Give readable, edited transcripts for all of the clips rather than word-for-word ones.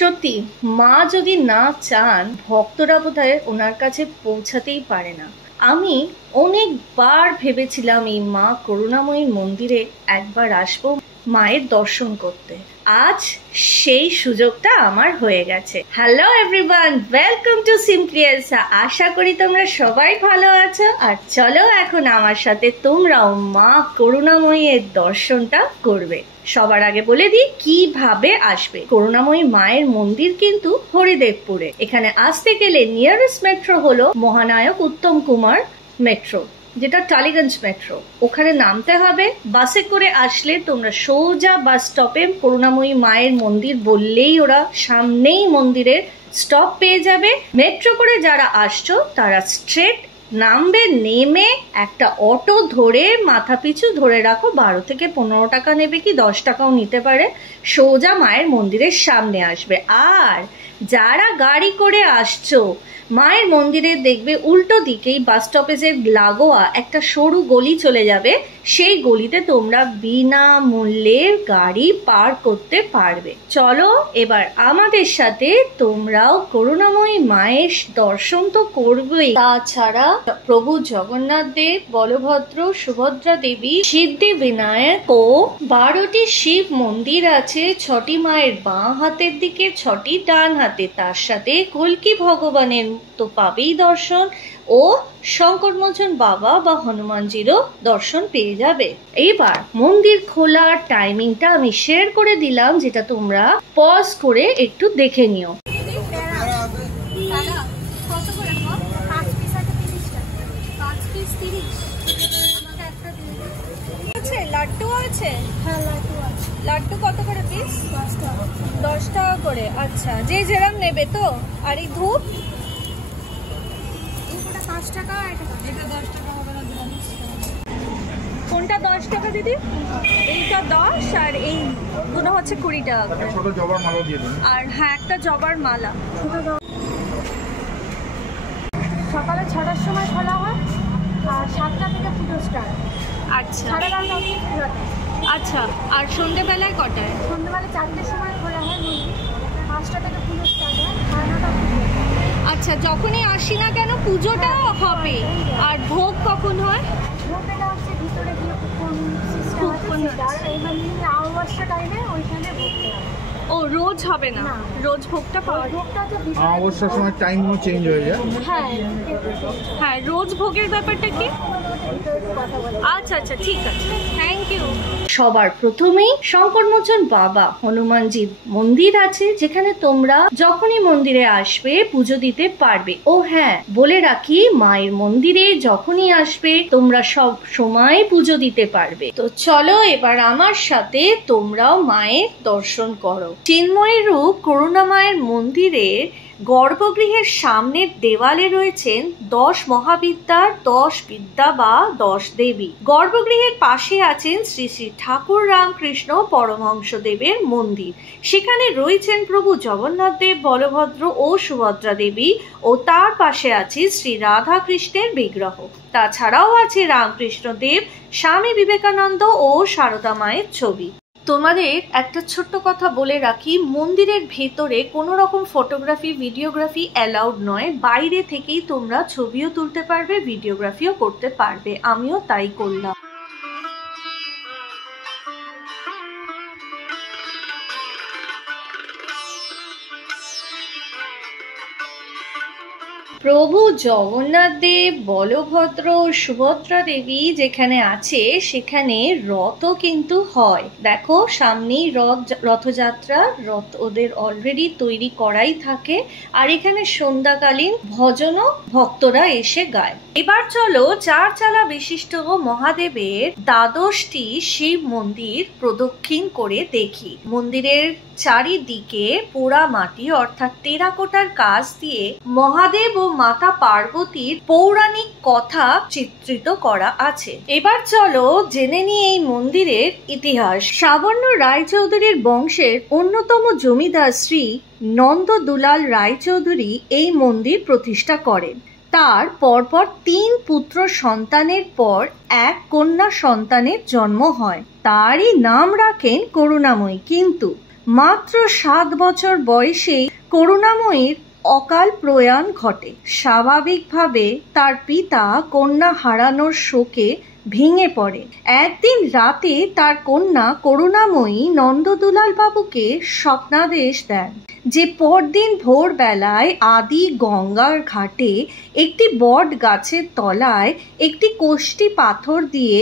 সত্যি মা যদি না চান ভক্তরা বোধহয় ওনার কাছে পৌঁছাতেই পারে না। আমি অনেকবার ভেবেছিলাম এই মা করুণাময়ীর মন্দিরে একবার আসবো মায়ের দর্শন করতে। আজ সেই সুযোগটা আমার হয়ে গেছে। Hello everyone, welcome to simply Elsa. আশা করি তোমরা সবাই ভালো আছো। আর চলো এখন আমার সাথে তোমরাও মা করুণাময়ীর দর্শনটা করবে। সবার আগে বলে দিই কিভাবে আসবে। করুণাময়ী মায়ের মন্দির কিন্তু হরিদেবপুরে। এখানে আসতে গেলে নিয়ারেস্ট মেট্রো হলো মহানায়ক উত্তম কুমার মেট্রো, যেটা টালিগঞ্জ মেট্রো। ওখানে নামতে হবে। বাসে করে আসলে তোমরা সোজা বাস স্টপে করুণাময়ী মায়ের মন্দির বললেই ওরা সামনেই মন্দিরের স্টপ পেয়ে যাবে। মেট্রো করে যারা আসছো তারা স্ট্রেট নামবে, নেমে একটা অটো ধরে মাথা পিছু ধরে রাখো 12 থেকে 15 টাকা নেবে, কি 10 টাকাও নিতে পারে। সোজা মায়ের মন্দিরের সামনে আসবে। আর যারা গাড়ি করে আসছো মায়ের মন্দিরে দেখবে উল্টো দিকেই বাস স্টপেজের লাগোয়া একটা সরু গলি চলে যাবে। সেই গলিতে তোমরা বিনা মূল্যে গাড়ি পার করতে পারবে। চলো এবার আমাদের সাথে তোমরাও করুণাময়ী মায়ের দর্শন তো করবেই, তাছাড়া প্রভু জগন্নাথ দেব, বলভদ্র, সুভদ্রা দেবী, সিদ্ধি বিনায়ক ও 12টি শিব মন্দির আছে। 6টি মায়ের বাঁ হাতের দিকে, 6টি ডান হাতে। তার সাথে কল্কি ভগবানের তো পাবেই দর্শন, ও শঙ্করমোচন বাবা বা হনুমানজিরও দর্শন পেয়ে যাবে। এইবার মন্দির খোলার টাইমিংটা আমি শেয়ার করে দিলাম, যেটা তোমরা পজ করে একটু দেখে নিও। লাড্ডু আছে? হ্যাঁ লাড্ডু আছে। লাড্ডু কত করে পিস? 10 টাকা করে। আচ্ছা, যে যেরকম নেবে তো। আর এই ধূপ? এটা 5 টাকা, এটা 10 টাকা হবে না। কোনটা 10 টাকা দিদি? এইটা 10 আর এই দুটো হচ্ছে 20 টাকা করে। ছোট জবার মালা দিয়ে দিন। আর হ্যাঁ একটা জবার মালা। সকালে 6টার সময় খোলা হয় আর 7টা থেকে পুজো স্টার্ট। আচ্ছা, আচ্ছা। আর সন্ধ্যেবেলায় কটায়? সন্ধ্যেবেলায় 4টের সময় খোলা হয় মন্দির, 5টা থেকে পুজো স্টার্ট হয়, 9টা পুজো। আচ্ছা, যখনই আসি না কেন পুজোটা হবে। আর ভোগ কখন হয়? ভোগটা হচ্ছে ভিতরে গিয়ে কোন সিস্টেম আছে, অমাবস্যা টাইমে ওইখানে ভোগটা হয়। ও রোজ হবে না? রোজ ভোগটা পাওয়া যায়? ভোগটা তো অমাবস্যার সময় টাইম চেঞ্জ হয়ে যায়। হ্যাঁ হ্যাঁ, রোজ ভোগের ব্যাপারটা কি? আচ্ছা আচ্ছা, ঠিক আছে, থ্যাংক ইউ। সবার প্রথমেই শঙ্করমোচন বাবা হনুমানজির মন্দির আছে, যেখানে তোমরা যখনই মন্দিরে আসবে পুজো দিতে পারবে। ও হ্যাঁ, বলে রাখি মায়ের মন্দিরে যখনই আসবে তোমরা সব সময় পুজো দিতে পারবে। তো চলো এবার আমার সাথে তোমরাও মায়ের দর্শন করো। চিন্ময়ী রূপ করুণাময়ের মন্দিরে গর্ভগৃহের সামনের দেওয়ালে রয়েছেন 10 মহাবিদ্যার 10 বিদ্যা বা 10 দেবী। গর্ভগৃহের পাশে আছেন শ্রী শ্রী ঠাকুর রামকৃষ্ণ পরমহংসদেবের মন্দির। সেখানে রয়েছেন প্রভু জগন্নাথ দেব, বলভদ্র ও সুভদ্রা দেবী, ও তার পাশে আছে শ্রী রাধা কৃষ্ণের বিগ্রহ। তাছাড়াও আছে রামকৃষ্ণ দেব, স্বামী বিবেকানন্দ ও সারদা মায়ের ছবি। তোমাদের একটা ছোট্ট কথা বলে রাখি, মন্দিরের ভেতরে কোনো রকম ফটোগ্রাফি ভিডিওগ্রাফি অ্যালাউড নয়। বাইরে থেকেই তোমরা ছবিও তুলতে পারবে, ভিডিওগ্রাফিও করতে পারবে। আমিও তাই করলাম। প্রভু জগন্নাথ দেব, বলভদ্র, সুভদ্রা দেবী যেখানে আছে সেখানে রথও কিন্তু হয়। দেখো সামনেই রথযাত্রা, রথ ওদের অলরেডি তৈরি করাই থাকে। আর এখানে সন্ধ্যাকালীন ভজনও ভক্তরা এসে গায়। এবার চলো 4 চালা বিশিষ্ট মহাদেবের 12টি শিব মন্দির প্রদক্ষিণ করে দেখি। মন্দিরের চারিদিকে পোড়া মাটি অর্থাৎ টেরাকোটার কাজ দিয়ে মহাদেব ও মাতা পার্বতীর পৌরাণিক কথা চিত্রিত করা আছে। এবার চলো জেনে নিই এই মন্দিরের ইতিহাস। সাবর্ণ রায়চৌধুরীর বংশের অন্যতম জমিদার শ্রী নন্দ দুলাল রায়চৌধুরী এই মন্দির প্রতিষ্ঠা করেন। তার পরপর 3 পুত্র সন্তানের পর এক কন্যা সন্তানের জন্ম হয়। তারই নাম রাখেন করুণাময়ী। কিন্তু মাত্র 7 বছর বয়সেই করুণাময়ীর অকাল প্রয়াণ ঘটে। স্বাভাবিকভাবে তার পিতা কন্যা হারানোর শোকে ভেঙে পড়ে। একদিন রাতে তার কন্যা করুণাময়ী নন্দদুলাল বাবুকে স্বপ্নাদেশ দেন যে পরদিন ভোরবেলায় আদি গঙ্গার ঘাটে একটি বট গাছের তলায় একটি কোষ্ঠী পাথর দিয়ে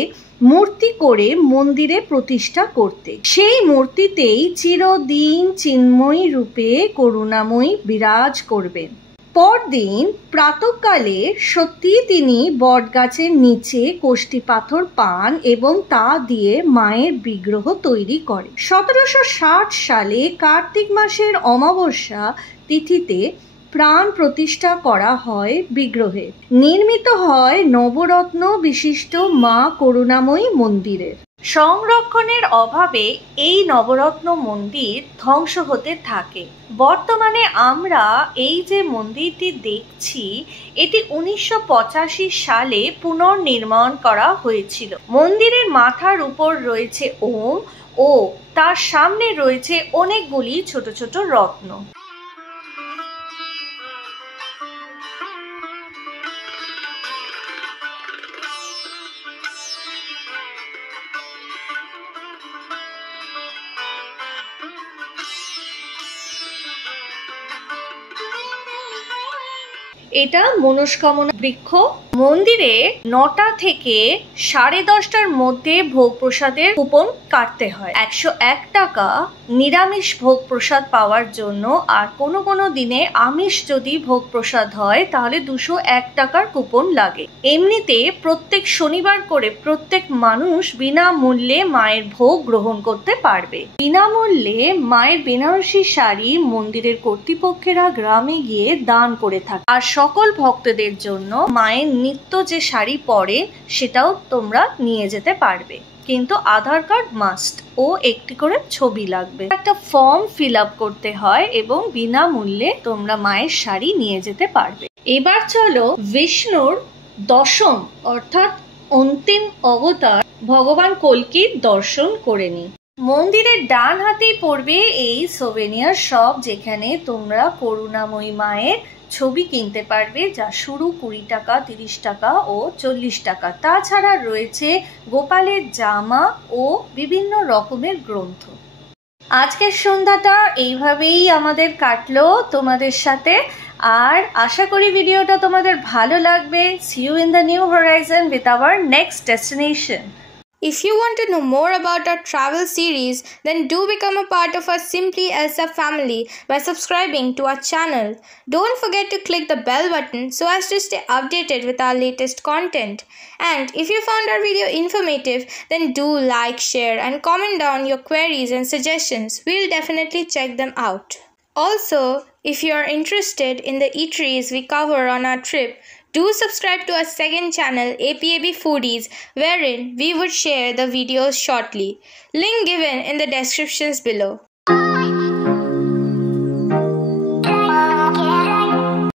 মূর্তি করে মন্দিরে প্রতিষ্ঠা করতে। সেই মূর্তিতেই চিরদিন চিন্ময়ী রূপে করুণাময়ী বিরাজ করবেন। পরদিন প্রাতঃকালে সত্যি তিনি বটগাছের নিচে কোষ্ঠী পাথর পান এবং তা দিয়ে মায়ের বিগ্রহ তৈরি করেন। 1760 সালে কার্তিক মাসের অমাবস্যা তিথিতে প্রাণ প্রতিষ্ঠা করা হয় বিগ্রহের। নির্মিত হয় নবরত্ন বিশিষ্ট মা করুণাময়ী মন্দিরের। সংরক্ষণের অভাবে এই নবরত্ন মন্দির ধ্বংস হতে থাকে। বর্তমানে আমরা এই যে মন্দিরটি দেখছি, এটি 1985 সালে পুনর্নির্মাণ করা হয়েছিল। মন্দিরের মাথার উপর রয়েছে ওম ও তার সামনে রয়েছে অনেকগুলি ছোট ছোট রত্ন। এটা মনস্কামনা বৃক্ষ। মন্দিরে 9টা থেকে 10:30টার মধ্যে ভোগ প্রসাদের কুপন কাটতে হয়। 101 টাকা নিরামিষ ভোগ প্রসাদ পাওয়ার জন্য, আর কোনো কোনো দিনে আমিষ যদি ভোগ প্রসাদ হয় তাহলে 201 টাকার কুপন লাগে। এমনিতে প্রত্যেক শনিবার করে প্রত্যেক মানুষ বিনামূল্যে মায়ের ভোগ গ্রহণ করতে পারবে। বিনামূল্যে মায়ের বেনারসি শাড়ি মন্দিরের কর্তৃপক্ষেরা গ্রামে গিয়ে দান করে থাকে। আর সকল ভক্তদের জন্য মায়ের নিত্য যে শাড়ি পরে সেটাও তোমরা নিয়ে যেতে পারবে, কিন্তু আধার কার্ড মাস্ট ও একটি করে ছবি লাগবে। একটা ফর্ম ফিল আপ করতে হয় এবং বিনামূল্যে তোমরা মায়ের শাড়ি নিয়ে যেতে পারবে। এবার চলো বিষ্ণুর দশম অর্থাৎ অন্তিম অবতার ভগবান কল্কির দর্শন করে নিই। মন্দিরের ডান হাতেই পড়বে এই সোভেনিয়ার শপ, যেখানে তোমরা করুণাময়ী মায়ের ছবি কিনতে পারবে, যা শুরু 20 টাকা, 30 টাকা ও 40 টাকা। তাছাড়া রয়েছে গোপালের জামা ও বিভিন্ন রকমের গ্রন্থ। আজকের সন্ধ্যাটা এইভাবেই আমাদের কাটলো তোমাদের সাথে, আর আশা করি ভিডিওটা তোমাদের ভালো লাগবে। See you in the new horizon with our next destination. If you want to know more about our travel series, then do become a part of our Simply Elsa family by subscribing to our channel. Don't forget to click the bell button so as to stay updated with our latest content. And if you found our video informative, then do like, share and comment down your queries and suggestions. We'll definitely check them out. Also, if you are interested in the eateries we cover on our trip, do subscribe to our second channel, APAB Foodies, wherein we would share the videos shortly. Link given in the descriptions below.